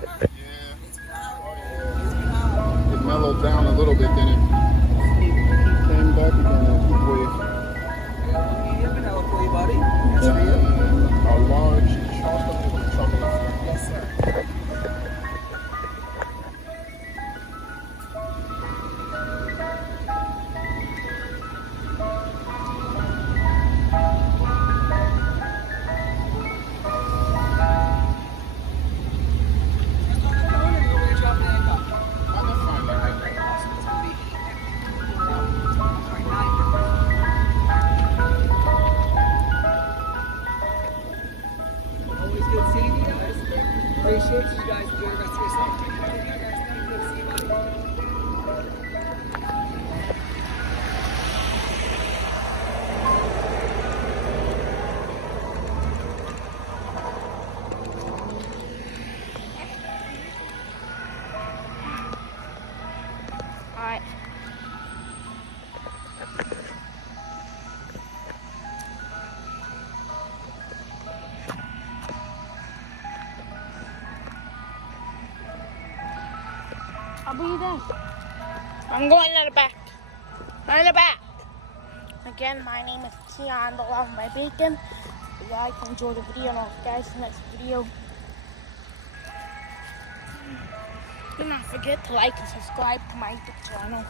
It mellowed down a little bit, then it came back again in a heat wave. I got one medium vanilla for you, buddy. That's for you. And a large chocolate. Yes, sir. Always good seeing you guys. Appreciate you guys. Enjoy the rest of your summer. Take care, guys. Thank you. Good to see you, buddy. Alright. I'll be there. I'm going to the back. Right in the back. Again, my name is Keon, the love of my bacon. If you guys enjoy the video, and I'll see you guys in the next video. Do not forget to like and subscribe to my YouTube channel.